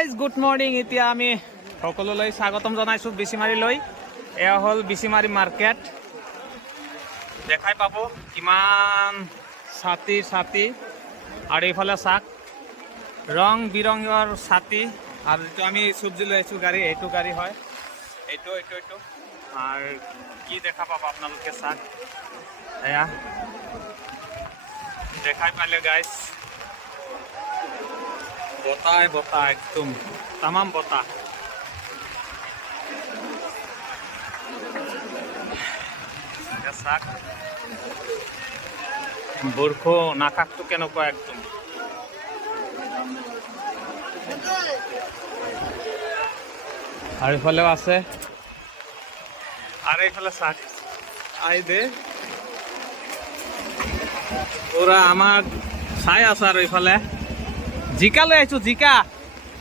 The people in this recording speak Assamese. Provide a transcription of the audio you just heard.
Guys good morning. এতিয়া আমি সকলোলৈ স্বাগতম জনাইছোঁ বিচিমাৰীলৈ। এয়া হ'ল বিচিমাৰী মাৰ্কেট। দেখাই পাব কিমান ছাতি আৰু এইফালে চাক ৰং বিৰঙৰ ছাতি। আৰু যিটো আমি চব্জি লৈ আহিছোঁ গাড়ী, এইটো গাড়ী হয়, এইটো আৰু কি দেখা পাব আপোনালোকে চাক। এয়া দেখাই পালে গাইজ, বতাহ একদম তামাম বতাহ। চাক বৰষুণ আকাশটো কেনেকুৱা একদম। আৰু এইফালেও আছে, আৰু এইফালে চাক আই দে পুৰা আমাক চাই আছে। আৰু এইফালে জিকা লৈ আহিছোঁ, জিকা